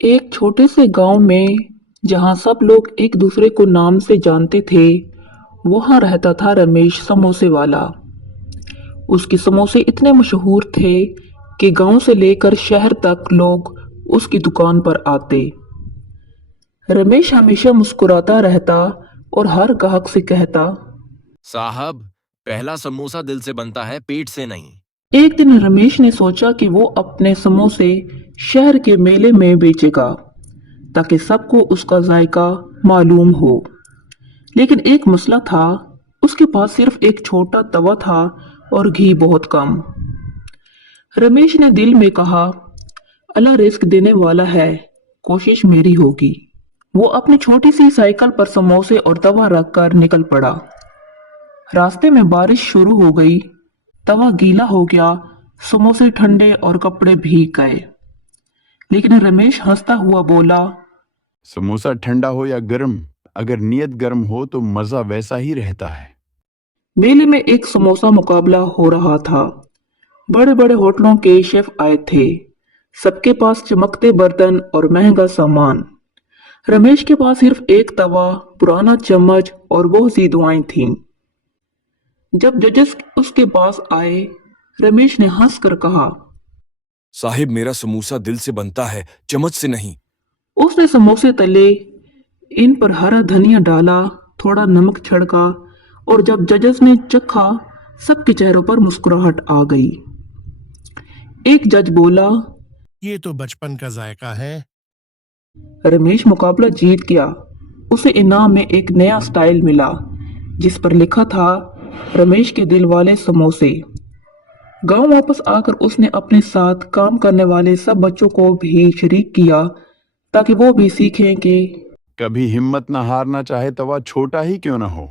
एक छोटे से गांव में जहां सब लोग एक दूसरे को नाम से जानते थे, वहां रहता था रमेश समोसे वाला। उसके समोसे इतने मशहूर थे कि गांव से लेकर शहर तक लोग उसकी दुकान पर आते। रमेश हमेशा मुस्कुराता रहता और हर ग्राहक से कहता। साहब, पहला समोसा दिल से बनता है, पेट से नहीं। एक दिन रमेश ने सोचा कि वो अपने समोसे शहर के मेले में बेचेगा ताकि सबको उसका जायका मालूम हो। लेकिन एक मसला था, उसके पास सिर्फ एक छोटा तवा था और घी बहुत कम। रमेश ने दिल में कहा, अल्लाह रिस्क देने वाला है, कोशिश मेरी होगी। वो अपनी छोटी सी साइकिल पर समोसे और तवा रखकर निकल पड़ा। रास्ते में बारिश शुरू हो गई, तवा गीला हो गया, समोसे ठंडे और कपड़े भीग गए। लेकिन रमेश हंसता हुआ बोला, समोसा ठंडा हो या गर्म, अगर नियत गर्म हो तो मजा वैसा ही रहता है। मेले में एक समोसा मुकाबला हो रहा था। बड़े बड़े होटलों के शेफ आए थे। सबके पास चमकते बर्तन और महंगा सामान। रमेश के पास सिर्फ एक तवा, पुराना चम्मच और बहुत सी दुआएं थीं। जब जजेस उसके पास आए, रमेश ने हंसकर कहा, साहिब, मेरा समोसा दिल से बनता है, चम्मच से नहीं। उसने समोसे तले, इन पर हरा धनिया डाला, थोड़ा नमक छिड़का और जब जजेस ने चखा, सबके चेहरों पर मुस्कुराहट आ गई। एक जज बोला, ये तो बचपन का जायका है। रमेश मुकाबला जीत गया। उसे इनाम में एक नया स्टाइल मिला जिस पर लिखा था, रमेश के दिल वाले समोसे। गांव वापस आकर उसने अपने साथ काम करने वाले सब बच्चों को भी शरीक किया ताकि वो भी सीखें कि कभी हिम्मत ना हारना, चाहे तवा छोटा ही क्यों ना हो।